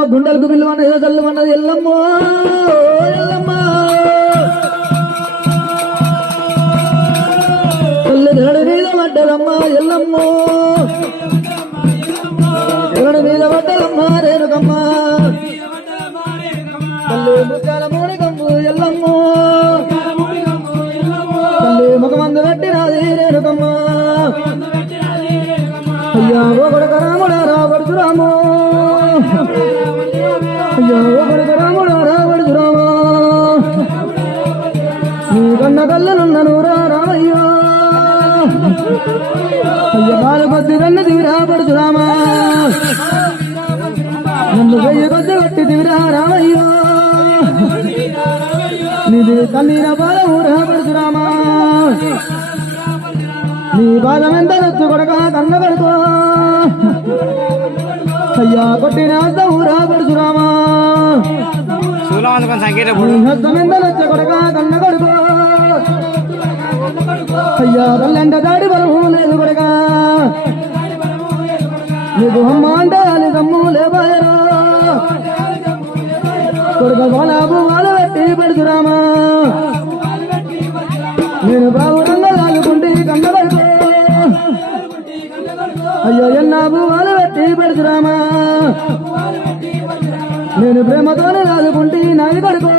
ఎల్లమ్మ గుండెలకు పిల్లవన్న ఏదో చల్లమన్నది ఎల్లమ్మ ఎల్లమ్మ తెల్లడి మీద పడ్డదమ్మ ఎల్లమ్మ తెల్లడి మీద పడ్డదమ్మ రేణుకమ్మ తల్లి ముక్కాల మూడికమ్ము ఎల్లమ్మ తల్లి ముఖమందు పెట్టినది రేణుకమ్మ అయ్యా ఓ కొడుక రాముడా రాబడుచురాము అయ్యా ఓ కొడుక రాముడా రాబడుచురాము నీ కన్న కళ్ళనున్నను రామయ్యా అయ్య బాల కొద్ది కన్ను దివిరా పడుచురామా నన్ను వెయ్యి కొద్ది కొట్టి దివిరా రామయ్యా నీది కన్నీర బాలము రాబడుచురామా నీ బాధం ఎంత నొచ్చు కొడక కన్న కొడుకో అయ్యా కొట్టిన ఊరా పడుచురామా హస్తం ఎంత నొచ్చ కొడక కన్న కొడుకో అయ్యా తల్లంట దాడి బలము లేదు కొడక నీకు అమ్మ అంటే దమ్ము లేబాయరా కొడుక బాలాబు వాళ్ళు పెట్టి పడుచురామా నేను బాబురంగా లాలుకుంటే కన్న కొడుకో అయ్యో ఎన్నాబు వాళ్ళు పెట్టి పడుచురామా నేను ప్రేమతోనే లాలుకుంటే నాది కొడుకో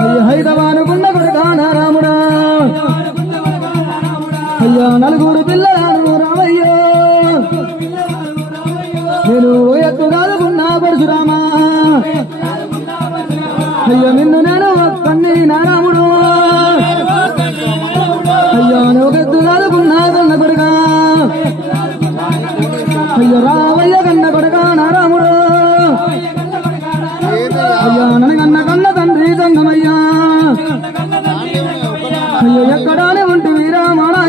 అయ్యో హైదవానుకున్న కొడుకా నా రాముడా అయ్యో నలుగురు పిల్లలను రామయ్యో నేను ఎత్తు కాదుకున్నా పరశురామా అయ్యో నిన్ను నేను ఒక్కన్ని నా రాముడు అయ్యో నువ్వు ఎత్తు కాదుకున్నా కన్న కొడుకా అయ్యో రామయ్య కన్న కొడుకా నా రాముడు అయ్యో నన్ను కన్న తండ్రి సంగమయ్యా అయ్యో ఎక్కడానే ఉంటూ వీరామాడా